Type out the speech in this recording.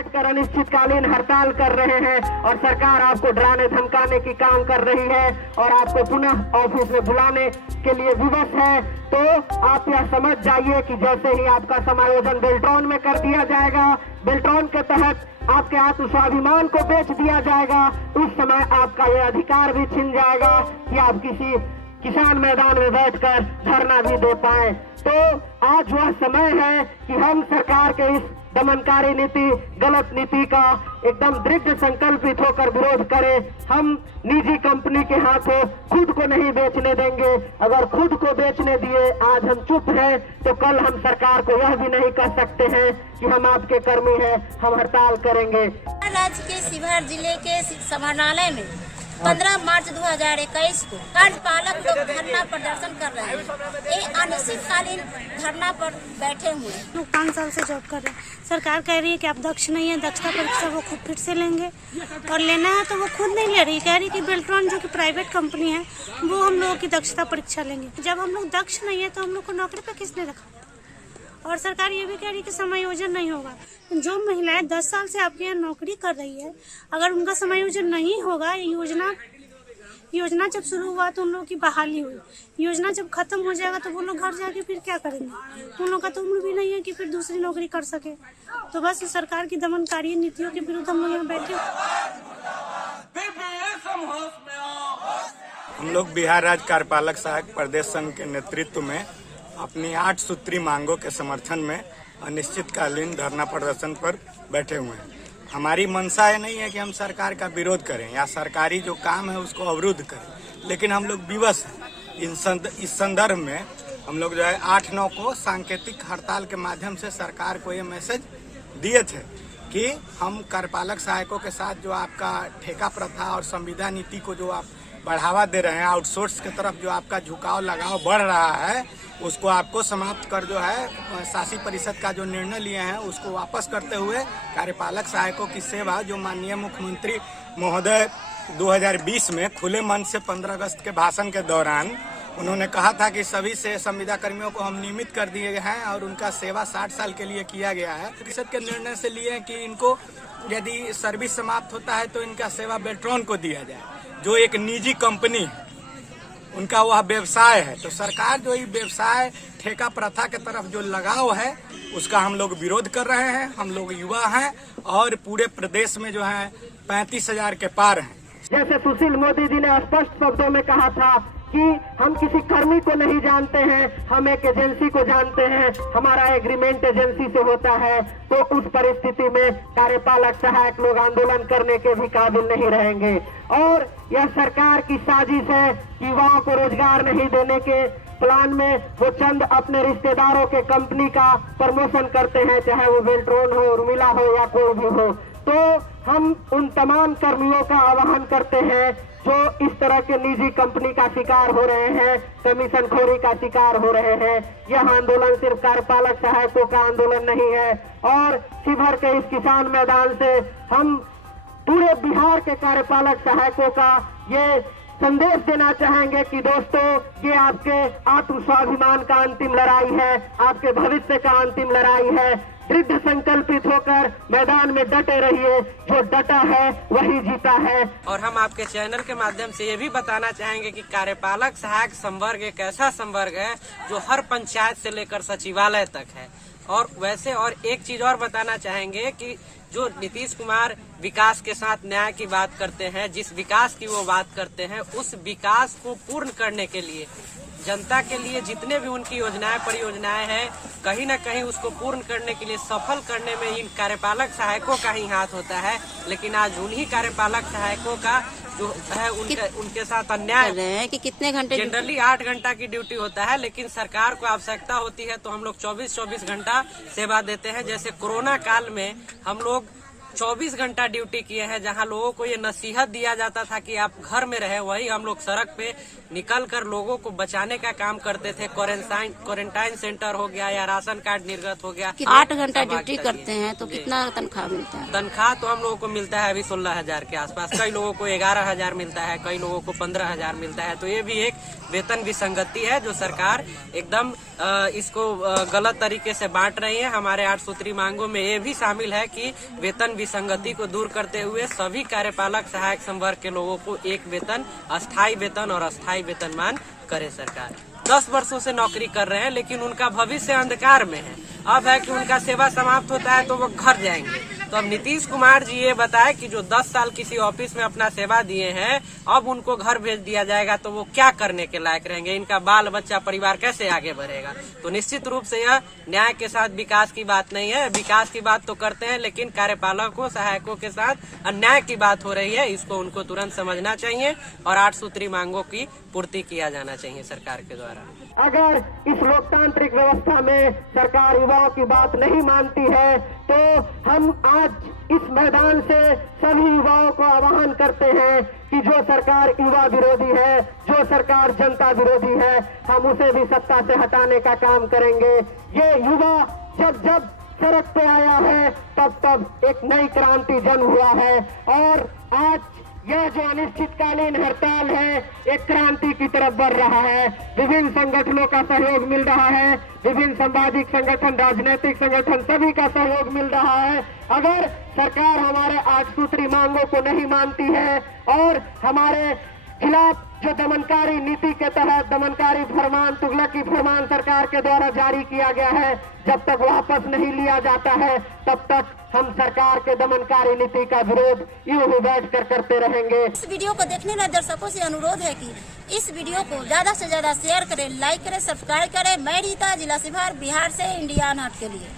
बैठकर अनिश्चितकालीन हड़ताल कर रहे हैं और सरकार आपको डराने धमकाने की काम कर रही है और आपको पुनः ऑफिस में बुलाने के लिए विवश है, तो आप यह समझ जाइए कि जैसे ही आपका समायोजन बेल्ट्रॉन में कर दिया जाएगा, बेल्ट्रॉन के तहत आपके आत्मस्वाभिमान को बेच दिया जाएगा, उस समय आपका यह अधिकार भी छिन जाएगा कि आप किसी किसान मैदान में बैठकर धरना भी दे पाए। तो आज वह समय है कि हम सरकार के इस दमनकारी नीति, गलत नीति का एकदम दृढ़ संकल्पित होकर विरोध करें। हम निजी कंपनी के हाथों खुद को नहीं बेचने देंगे। अगर खुद को बेचने दिए आज हम चुप हैं, तो कल हम सरकार को यह भी नहीं कह सकते हैं कि हम आपके कर्मी हैं, हम हड़ताल करेंगे। राज्य के शिवहर जिले के समाहरणालय में 15 मार्च 2021 को कार्यपालक लोग धरना प्रदर्शन कर रहे हैं। ये अनिश्चितकालीन धरना पर बैठे हुए हैं। लोग 5 साल से जॉब कर रहे हैं। सरकार कह रही है कि आप दक्ष नहीं है, दक्षता परीक्षा वो खुद फिर से लेंगे और लेना है तो वो खुद नहीं ले रही। कह रही कि बेल्ट्रॉन जो कि प्राइवेट कंपनी है वो हम लोगों की दक्षता परीक्षा लेंगे। जब हम लोग दक्ष नहीं है तो हम लोग को नौकरी पर किसने रखा? और सरकार ये भी कह रही कि समायोजन नहीं होगा। जो महिलाएं 10 साल से आपके यहाँ नौकरी कर रही है, अगर उनका समायोजन नहीं होगा, योजना जब शुरू हुआ तो उन लोगों की बहाली हुई, योजना जब खत्म हो जाएगा तो वो लोग घर जाके फिर क्या करेंगे? उन लोगों का तो उम्र भी नहीं है कि फिर दूसरी नौकरी कर सके। तो बस सरकार की दमनकारी नीतियों के विरुद्ध हम लोग यहाँ बैठे। हम लोग बिहार राज्य कार्यपालक सहायक प्रदेश संघ के नेतृत्व में अपनी 8 सूत्री मांगों के समर्थन में अनिश्चितकालीन धरना प्रदर्शन पर बैठे हुए हैं। हमारी मंशा ये नहीं है कि हम सरकार का विरोध करें या सरकारी जो काम है उसको अवरुद्ध करें, लेकिन हम लोग विवश हैं। इस संदर्भ में हम लोग जो है 8-9 को सांकेतिक हड़ताल के माध्यम से सरकार को ये मैसेज दिए थे कि हम कार्यपालक सहायकों के साथ जो आपका ठेका प्रथा और संविदा नीति को जो आप बढ़ावा दे रहे हैं, आउटसोर्स की तरफ जो आपका झुकाव लगाव बढ़ रहा है, उसको आपको समाप्त कर जो है शासी परिषद का जो निर्णय लिए हैं उसको वापस करते हुए कार्यपालक सहायकों की सेवा जो माननीय मुख्यमंत्री महोदय 2020 में खुले मन से 15 अगस्त के भाषण के दौरान उन्होंने कहा था कि सभी से संविदा कर्मियों को हम नियमित कर दिए हैं और उनका सेवा 60 साल के लिए किया गया है। परिषद के निर्णय से लिए कि इनको यदि सर्विस समाप्त होता है तो इनका सेवा बेल्ट्रॉन को दिया जाए, जो एक निजी कंपनी है, उनका वह व्यवसाय है। तो सरकार जो ये व्यवसाय ठेका प्रथा के तरफ जो लगाव है उसका हम लोग विरोध कर रहे हैं। हम लोग युवा हैं और पूरे प्रदेश में जो है 35,000 के पार हैं। जैसे सुशील मोदी जी ने स्पष्ट शब्दों में कहा था कि हम किसी कर्मी को नहीं जानते हैं, हम एक एजेंसी को जानते हैं, हमारा एग्रीमेंट एजेंसी से होता है। तो उस परिस्थिति में कार्यपालक सहायक लोग आंदोलन करने के भी काबिल नहीं रहेंगे। और यह सरकार की साजिश है कि युवाओं को रोजगार नहीं देने के प्लान में वो चंद अपने रिश्तेदारों के कंपनी का प्रमोशन करते हैं, चाहे वो बेल्ट्रॉन हो, उर्मिला हो या कोई भी हो। तो हम उन तमाम कर्मियों का आह्वान करते हैं जो इस तरह के निजी कंपनी का शिकार हो रहे हैं, कमीशन खोरी का शिकार हो रहे हैं। यह आंदोलन सिर्फ कार्यपालक सहायकों का आंदोलन नहीं है और शिवहर के इस किसान मैदान से हम पूरे बिहार के कार्यपालक सहायकों का ये संदेश देना चाहेंगे कि दोस्तों, ये आपके आत्मस्वाभिमान का अंतिम लड़ाई है, आपके भविष्य का अंतिम लड़ाई है। दृढ़ संकल्पित होकर मैदान में डटे रहिए, जो डटा है वही जीता है। और हम आपके चैनल के माध्यम से ये भी बताना चाहेंगे कि कार्यपालक सहायक संवर्ग एक ऐसा संवर्ग है जो हर पंचायत से लेकर सचिवालय तक है। और वैसे और एक चीज और बताना चाहेंगे कि जो नीतीश कुमार विकास के साथ न्याय की बात करते हैं, जिस विकास की वो बात करते हैं, उस विकास को पूर्ण करने के लिए जनता के लिए जितने भी उनकी योजनाएं परियोजनाएं हैं, कहीं न कहीं उसको पूर्ण करने के लिए सफल करने में इन कार्यपालक सहायकों का ही हाथ होता है। लेकिन आज उन्हीं कार्यपालक सहायकों का जो है उनके साथ अन्याय रहे हैं कि कितने घंटे जनरली 8 घंटा की ड्यूटी होता है, लेकिन सरकार को आवश्यकता होती है तो हम लोग 24-24 घंटा सेवा देते हैं। जैसे कोरोना काल में हम लोग 24 घंटा ड्यूटी किए हैं। जहां लोगों को ये नसीहत दिया जाता था कि आप घर में रहे, वही हम लोग सड़क पे निकल कर लोगों को बचाने का काम करते थे। क्वारंटाइन सेंटर हो गया या राशन कार्ड निर्गत हो गया। 8 घंटा ड्यूटी करते हैं तो कितना तनख्वाह मिलता है? तनख्वाह तो हम लोगों को मिलता है अभी 16,000 के आसपास। कई लोगों को 11,000 मिलता है, कई लोगों को 15,000 मिलता है। तो ये भी एक वेतन विसंगति है जो सरकार एकदम इसको गलत तरीके से बांट रही है। हमारे 8 सूत्री मांगों में ये भी शामिल है कि वेतन विसंगति को दूर करते हुए सभी कार्यपालक सहायक संवर्ग के लोगों को एक वेतन, अस्थायी वेतन और अस्थायी वेतनमान करे सरकार। 10 वर्षों से नौकरी कर रहे हैं लेकिन उनका भविष्य अंधकार में है। अब है कि उनका सेवा समाप्त होता है तो वो घर जाएंगे। तो अब नीतीश कुमार जी ये बताए कि जो 10 साल किसी ऑफिस में अपना सेवा दिए हैं, अब उनको घर भेज दिया जाएगा तो वो क्या करने के लायक रहेंगे? इनका बाल बच्चा परिवार कैसे आगे बढ़ेगा? तो निश्चित रूप से यह न्याय के साथ विकास की बात नहीं है। विकास की बात तो करते हैं लेकिन कार्यपालकों सहायकों के साथ अन्याय की बात हो रही है। इसको उनको तुरंत समझना चाहिए और 8 सूत्री मांगों की पूर्ति किया जाना चाहिए सरकार के द्वारा। अगर इस लोकतांत्रिक व्यवस्था में सरकार युवाओं की बात नहीं मानती है तो हम आज इस मैदान से सभी युवाओं को आह्वान करते हैं कि जो सरकार युवा विरोधी है, जो सरकार जनता विरोधी है, हम उसे भी सत्ता से हटाने का काम करेंगे। ये युवा जब जब सड़क पे आया है तब तब एक नई क्रांति जन्म हुआ है और आज यह जो अनिश्चितकालीन हड़ताल है एक क्रांति की तरफ बढ़ रहा है। विभिन्न संगठनों का सहयोग मिल रहा है, विभिन्न सामाजिक संगठन, राजनीतिक संगठन, सभी का सहयोग मिल रहा है। अगर सरकार हमारे 8 सूत्री मांगों को नहीं मानती है और हमारे खिलाफ जो दमनकारी नीति के तहत दमनकारी फरमान, तुगलकी फरमान सरकार के द्वारा जारी किया गया है, जब तक वापस नहीं लिया जाता है तब तक हम सरकार के दमनकारी नीति का विरोध यूं ही बैठ कर करते रहेंगे। इस वीडियो को देखने वाले दर्शकों से अनुरोध है कि इस वीडियो को ज्यादा से ज्यादा शेयर करें, लाइक करें, सब्सक्राइब करें। मैं रीता, जिला सिवार, बिहार से इंडिया नाट के लिए।